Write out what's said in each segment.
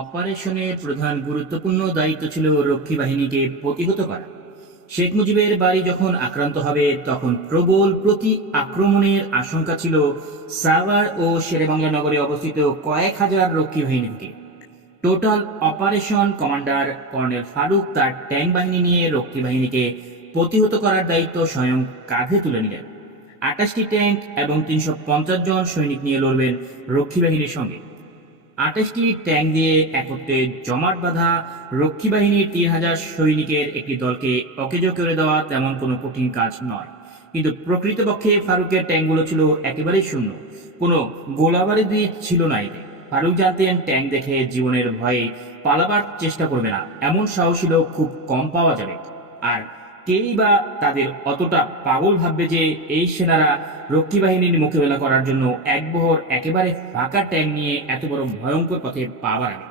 অপারেশনের প্রধান গুরুত্বপূর্ণ দায়িত্ব ছিল রক্ষী বাহিনীকে প্রতিহত করা। শেখ মুজিবের বাড়ি যখন আক্রান্ত হবে, তখন প্রবল প্রতি আক্রমণের আশঙ্কা ছিল সাভার ও শেরেবাংলা নগরে অবস্থিত কয়েক হাজার রক্ষী বাহিনীকে। Total operation commander colonel Farooq তার ট্যাঙ্ক বাহিনী নিয়ে রক্ষী বাহিনীকে প্রতিহত করার দায়িত্ব স্বয়ং কাঁধে তুলে নিলেন। আটাশটি ট্যাঙ্ক এবং তিনশো পঞ্চাশ জন সৈনিক নিয়ে লড়বেন রক্ষী বাহিনীর সঙ্গে। আঠাশটি ট্যাঙ্ক দিয়ে একত্রে জমাট বাঁধা রক্ষী বাহিনীর তিন হাজার সৈনিকের একটি দলকে অকেজো করে দেওয়া তেমন কোনো কঠিন কাজ নয়। কিন্তু প্রকৃতপক্ষে ফারুকের ট্যাঙ্কগুলো ছিল একেবারেই শূন্য। কোনো গোলাবারি দিয়ে ছিল না এতে। ফারুক জানতেন ট্যাঙ্ক দেখে জীবনের ভয়ে পালাবার চেষ্টা করবে না। এমন সাহসী লোক খুব কম পাওয়া যাবে। আর কেই বা তাদের অতটা পাগল ভাববে যে এই সেনারা রক্ষী বাহিনীর মোকাবেলা করার জন্য এক বহর একেবারে ফাঁকা ট্যাঙ্ক নিয়ে এত বড় ভয়ঙ্কর পথে পা বাড়াবে।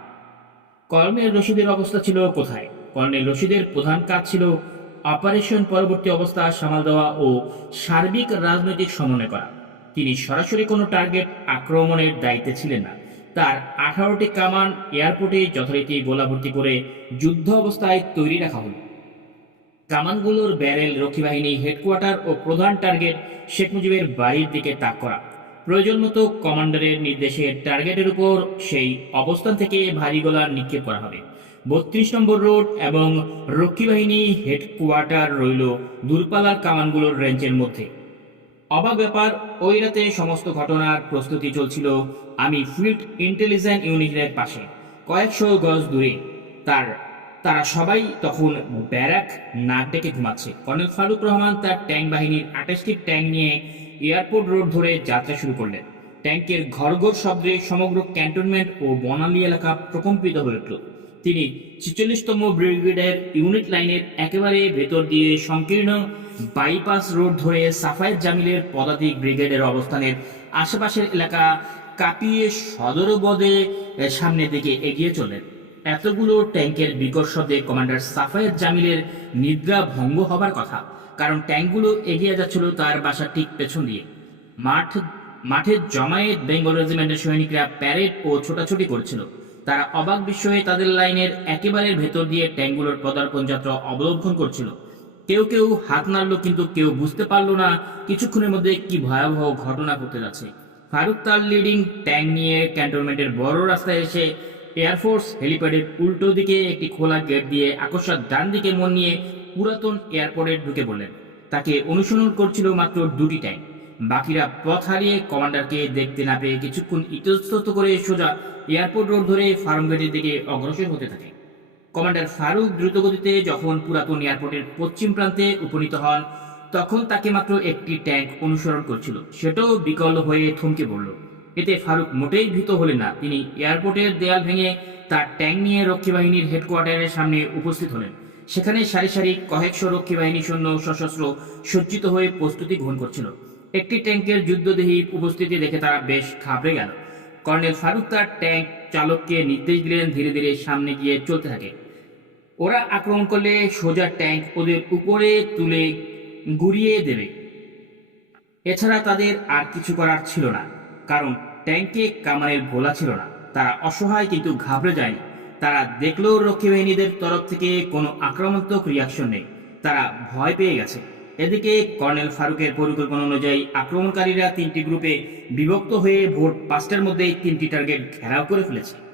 কর্নেল রশিদের অবস্থা ছিল কোথায়? কর্নেল রশিদের প্রধান কাজ ছিল অপারেশন পরবর্তী অবস্থা সামাল দেওয়া ও সার্বিক রাজনৈতিক সমন্বয় করা। তিনি সরাসরি কোনো টার্গেট আক্রমণের দায়িত্বে ছিলেন না। তার আঠারোটি কামান এয়ারপোর্টে যথারীতি গোলাভর্তি করে যুদ্ধ অবস্থায় তৈরি রাখা হলো। কামানগুলোর ব্যারেল, রক্ষী বাহিনী, হেডকোয়ার্টার ও প্রধান টার্গেট শেখ মুজিবের বাড়ির দিকে তাক করা। প্রয়োজন মতো কমান্ডারের নির্দেশে টার্গেটের উপর সেই অবস্থান থেকে ভারী গোলা নিক্ষেপ করা হবে। বত্রিশ নম্বর রোড এবং রক্ষী বাহিনী হেডকোয়ার্টার রইল দূরপাল্লার কামানগুলোর রেঞ্জের মধ্যে। অবাক ব্যাপার, ওই রাতে সমস্ত ঘটনার প্রস্তুতি চলছিল আমি ফিল্ড ইন্টেলিজেন্ট ইউনিটের পাশে, কয়েকশো গজ দূরে। তার তারা সবাই তখন ব্যারাক নাক ডেকে ঘুমাচ্ছে। কর্নেল ফারুক রহমান তার ট্যাঙ্ক বাহিনীর আঠাশটি ট্যাঙ্ক নিয়ে এয়ারপোর্ট রোড ধরে যাত্রা শুরু করলেন। ট্যাঙ্কের ঘরঘর শব্দে সমগ্র ক্যান্টনমেন্ট ও বনালী এলাকা প্রকম্পিত হয়ে উঠল। তিনি ছেচল্লিশতম ব্রিগেডের ইউনিট লাইনের একেবারে ভেতর দিয়ে সংকীর্ণ বাইপাস রোড ধরে সাফায়েত জামিলের পদাতিক ব্রিগেডের অবস্থানের আশেপাশের এলাকা কাঁপিয়ে সদরবদে সামনের দিকে এগিয়ে চলেন এতগুলো ট্যাঙ্কের বিকট শব্দে কমান্ডার সাফায়েত জামিলের নিদ্রা ভঙ্গ হবার কথা, কারণ ট্যাঙ্কগুলো এগিয়ে যাচ্ছিল তার বাসার ঠিক পেছন দিয়ে। মাঠ, মাঠে জমায়েত বেঙ্গল রেজিমেন্টের সৈনিকরা প্যারেড ও ছোটাছুটি করছিল। তারা অবাক বিস্ময়ে তাদের লাইনের একেবারে ভেতর দিয়ে ট্যাঙ্কগুলোর পদার্পণ যাত্রা অবলম্বন করছিল। কেউ কেউ হাত নাড়লো, কিন্তু কেউ বুঝতে পারল না কিছুক্ষণের মধ্যে কি ভয়াবহ ঘটনা ঘটতে যাচ্ছে। ফারুক তার লিডিং ট্যাঙ্ক নিয়ে ক্যান্টনমেন্টের বড় রাস্তায় এসে এয়ারফোর্স হেলিপ্যাডের উল্টো দিকে একটি খোলা গেট দিয়ে আকস্মাত ডান দিকে মন নিয়ে পুরাতন এয়ারপোর্টে ঢুকে পড়লেন। তাকে অনুসরণ করছিল মাত্র দুটি ট্যাঙ্ক বাকিরা পথ হারিয়ে কমান্ডারকে দেখতে না পেয়ে কিছুক্ষণ ইতস্তত করে সোজা এয়ারপোর্ট রোড ধরে ফার্ম গেটের দিকে অগ্রসর হতে থাকে। কমান্ডার ফারুক দ্রুতগতিতে যখন পুরাতন এয়ারপোর্টের পশ্চিম প্রান্তে উপনীত হন, তখন তাকে মাত্র একটি ট্যাঙ্ক অনুসরণ করছিল। সেটাও বিকল হয়ে থমকে পড়ল। এতে ফারুক মোটেই ভীত হলেন না। তিনি এয়ারপোর্টের দেয়াল ভেঙে তার ট্যাঙ্ক নিয়ে রক্ষী বাহিনীর হেডকোয়ার্টারের সামনে উপস্থিত হলেন। সেখানে সারি সারি কয়েকশো রক্ষী বাহিনী সৈন্য সশস্ত্র সজ্জিত হয়ে প্রস্তুতি গ্রহণ করছিল। একটি ট্যাঙ্কের যুদ্ধদেহী উপস্থিতি দেখে তারা বেশ ঘাবড়ে গেল। কর্নেল ফারুক তার ট্যাঙ্ক চালককে নির্দেশ দিলেন ধীরে ধীরে সামনে গিয়ে চলতে থাকে। ওরা আক্রমণ করলে সোজা ট্যাঙ্ক ওদের উপরে তুলে গুড়িয়ে দেবে। এছাড়া তাদের আর কিছু করার ছিল না। কারণ ট্যাঙ্কে কামানের ভোলা ছিল না। তারা অসহায় কিন্তু ঘাবড়ে যায়নি। তারা দেখলেও রক্ষী বাহিনীদের তরফ থেকে কোনো আক্রমণাত্মক রিয়াকশন নেই। তারা ভয় পেয়ে গেছে। এদিকে কর্নেল ফারুকের পরিকল্পনা অনুযায়ী আক্রমণকারীরা তিনটি গ্রুপে বিভক্ত হয়ে ভোর পাঁচটার মধ্যেই তিনটি টার্গেট ঘেরাও করে ফেলেছে।